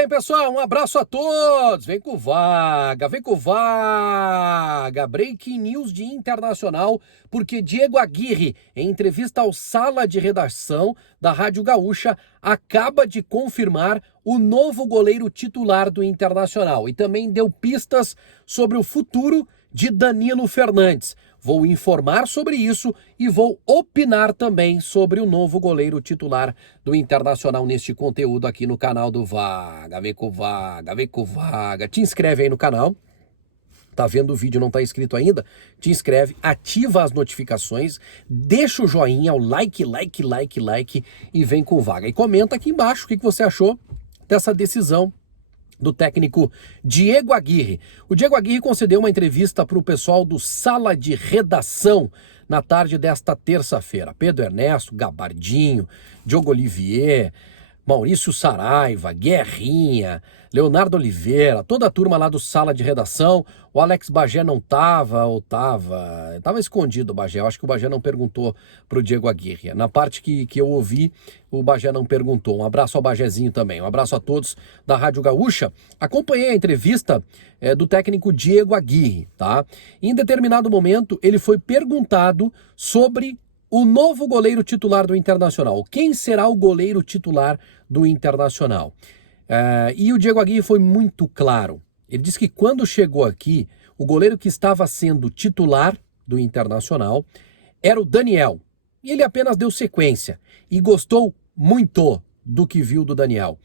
bem, pessoal? Um abraço a todos. Vem com vaga, vem com vaga. Breaking news de Internacional, porque Diego Aguirre, em entrevista ao Sala de Redação da Rádio Gaúcha, acaba de confirmar o novo goleiro titular do Internacional e também deu pistas sobre o futuro de Danilo Fernandes. Vou informar sobre isso e vou opinar também sobre o novo goleiro titular do Internacional neste conteúdo aqui no canal do Vaga. Vem com vaga, vem com vaga. Te inscreve aí no canal. Tá vendo o vídeo e não tá inscrito ainda? Te inscreve, ativa as notificações, deixa o joinha, o like e vem com vaga. E comenta aqui embaixo o que você achou dessa decisão do técnico Diego Aguirre. O Diego Aguirre concedeu uma entrevista para o pessoal do Sala de Redação na tarde desta terça-feira. Pedro Ernesto, Gabardinho, Diogo Olivier, Maurício Saraiva, Guerrinha, Leonardo Oliveira, toda a turma lá do Sala de Redação. O Alex Bagé não estava, ou estava escondido o Bagé. Eu acho que o Bagé não perguntou para o Diego Aguirre. Na parte que eu ouvi, o Bagé não perguntou. Um abraço ao Bagézinho também. Um abraço a todos da Rádio Gaúcha. Acompanhei a entrevista do técnico Diego Aguirre, tá? Em determinado momento, ele foi perguntado sobre o novo goleiro titular do Internacional. Quem será o goleiro titular do Internacional? E o Diego Aguirre foi muito claro. Ele disse que quando chegou aqui, o goleiro que estava sendo titular do Internacional era o Daniel. E ele apenas deu sequência e gostou muito do que viu do Daniel.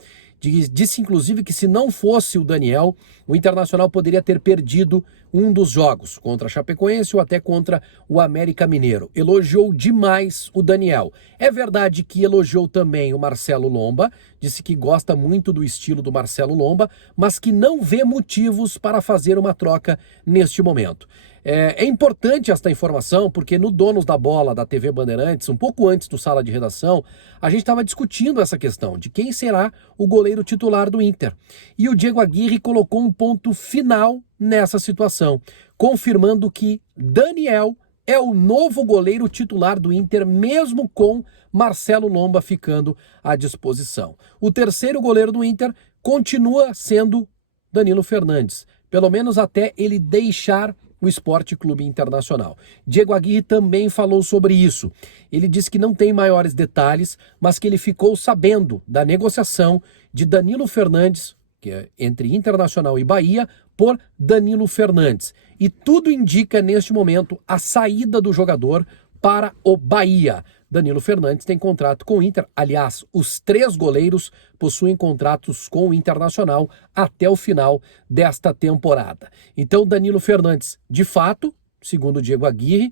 Disse inclusive que se não fosse o Daniel, o Internacional poderia ter perdido um dos jogos contra a Chapecoense ou até contra o América Mineiro. Elogiou demais o Daniel. É verdade que elogiou também o Marcelo Lomba, disse que gosta muito do estilo do Marcelo Lomba, mas que não vê motivos para fazer uma troca neste momento. É importante esta informação porque no Donos da Bola da TV Bandeirantes, um pouco antes do Sala de Redação, a gente estava discutindo essa questão de quem será o goleiro titular do Inter. E o Diego Aguirre colocou um ponto final nessa situação, confirmando que Daniel é o novo goleiro titular do Inter, mesmo com Marcelo Lomba ficando à disposição. O terceiro goleiro do Inter continua sendo Danilo Fernandes, pelo menos até ele deixar o Sport Clube Internacional. Diego Aguirre também falou sobre isso. Ele disse que não tem maiores detalhes, mas que ele ficou sabendo da negociação de Danilo Fernandes, que é entre Internacional e Bahia, por Danilo Fernandes. E tudo indica neste momento a saída do jogador para o Bahia. Danilo Fernandes tem contrato com o Inter. Aliás, os três goleiros possuem contratos com o Internacional até o final desta temporada. Então, Danilo Fernandes, de fato, segundo o Diego Aguirre,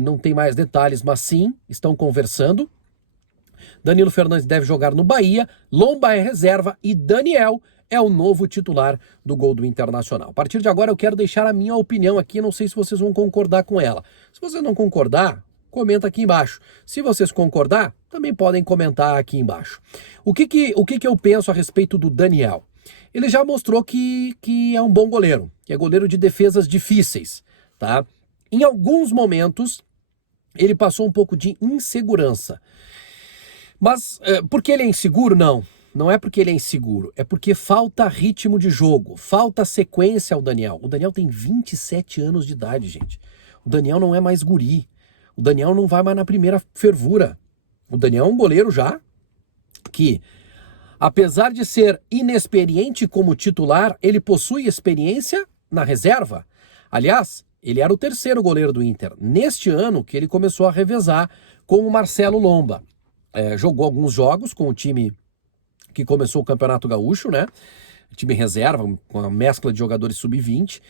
não tem mais detalhes, mas sim, estão conversando. Danilo Fernandes deve jogar no Bahia, Lomba é reserva e Daniel é o novo titular do gol do Internacional. A partir de agora eu quero deixar a minha opinião aqui, não sei se vocês vão concordar com ela. Se vocês não concordar, comenta aqui embaixo. Se vocês concordar, também podem comentar aqui embaixo. O que eu penso a respeito do Daniel? Ele já mostrou que é um bom goleiro, que é goleiro de defesas difíceis, tá? Em alguns momentos, ele passou um pouco de insegurança. Mas porque ele é inseguro? Não. Não é porque ele é inseguro, é porque falta ritmo de jogo, falta sequência ao Daniel. O Daniel tem 27 anos de idade, gente. O Daniel não é mais guri. O Daniel não vai mais na primeira fervura. O Daniel é um goleiro já que, apesar de ser inexperiente como titular, ele possui experiência na reserva. Aliás, ele era o terceiro goleiro do Inter. Neste ano que ele começou a revezar com o Marcelo Lomba. Jogou alguns jogos com o time que começou o Campeonato Gaúcho, né? Time reserva, com a mescla de jogadores sub-20.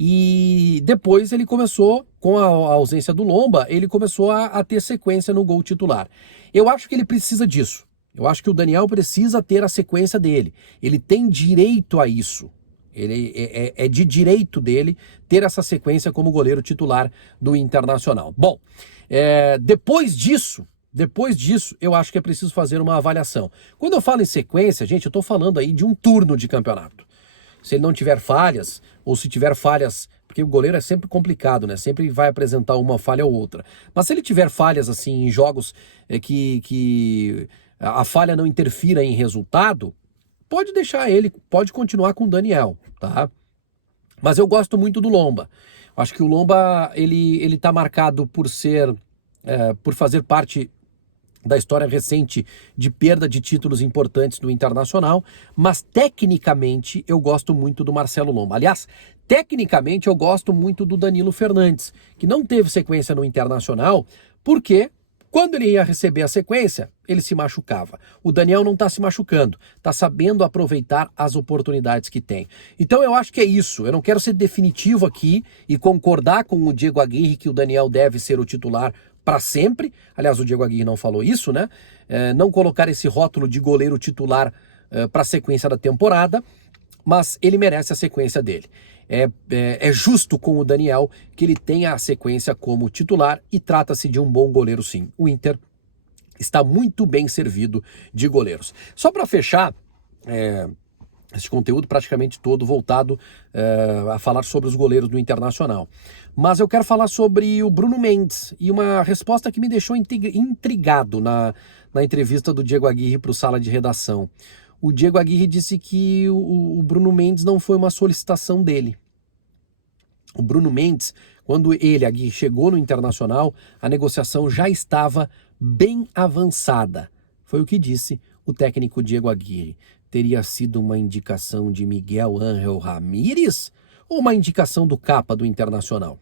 E depois ele começou, com a ausência do Lomba, ele começou a ter sequência no gol titular. Eu acho que ele precisa disso. Eu acho que o Daniel precisa ter a sequência dele. Ele tem direito a isso. Ele é de direito dele ter essa sequência como goleiro titular do Internacional. Bom, depois disso, eu acho que é preciso fazer uma avaliação. Quando eu falo em sequência, gente, eu estou falando aí de um turno de campeonato. Se ele não tiver falhas, ou se tiver falhas, porque o goleiro é sempre complicado, né? Sempre vai apresentar uma falha ou outra. Mas se ele tiver falhas, assim, em jogos que a falha não interfira em resultado, pode deixar ele, pode continuar com o Daniel, tá? Mas eu gosto muito do Lomba. Acho que o Lomba, ele tá marcado por por fazer parte da história recente de perda de títulos importantes do Internacional, mas tecnicamente eu gosto muito do Marcelo Lomba. Aliás, tecnicamente eu gosto muito do Danilo Fernandes, que não teve sequência no Internacional, porque quando ele ia receber a sequência, ele se machucava. O Daniel não está se machucando, está sabendo aproveitar as oportunidades que tem. Então eu acho que é isso. Eu não quero ser definitivo aqui e concordar com o Diego Aguirre que o Daniel deve ser o titular para sempre. Aliás, o Diego Aguirre não falou isso, né? Não colocar esse rótulo de goleiro titular para a sequência da temporada, mas ele merece a sequência dele. É justo com o Daniel que ele tenha a sequência como titular e trata-se de um bom goleiro sim. O Inter está muito bem servido de goleiros. Só para fechar esse conteúdo praticamente todo voltado a falar sobre os goleiros do Internacional. Mas eu quero falar sobre o Bruno Mendes e uma resposta que me deixou intrigado na entrevista do Diego Aguirre para o Sala de Redação. O Diego Aguirre disse que o Bruno Mendes não foi uma solicitação dele. O Bruno Mendes, quando Aguirre, chegou no Internacional, a negociação já estava bem avançada. Foi o que disse o técnico Diego Aguirre. Teria sido uma indicação de Miguel Ángel Ramírez ou uma indicação do Capa do Internacional?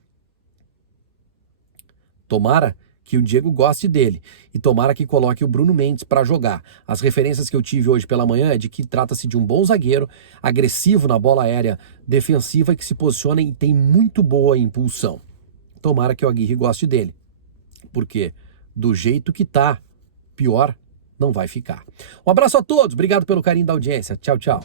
Tomara que o Diego goste dele e tomara que coloque o Bruno Mendes para jogar. As referências que eu tive hoje pela manhã é de que trata-se de um bom zagueiro, agressivo na bola aérea defensiva e que se posiciona e tem muito boa impulsão. Tomara que o Aguirre goste dele, porque do jeito que tá, pior não vai ficar. Um abraço a todos, obrigado pelo carinho da audiência. Tchau, tchau.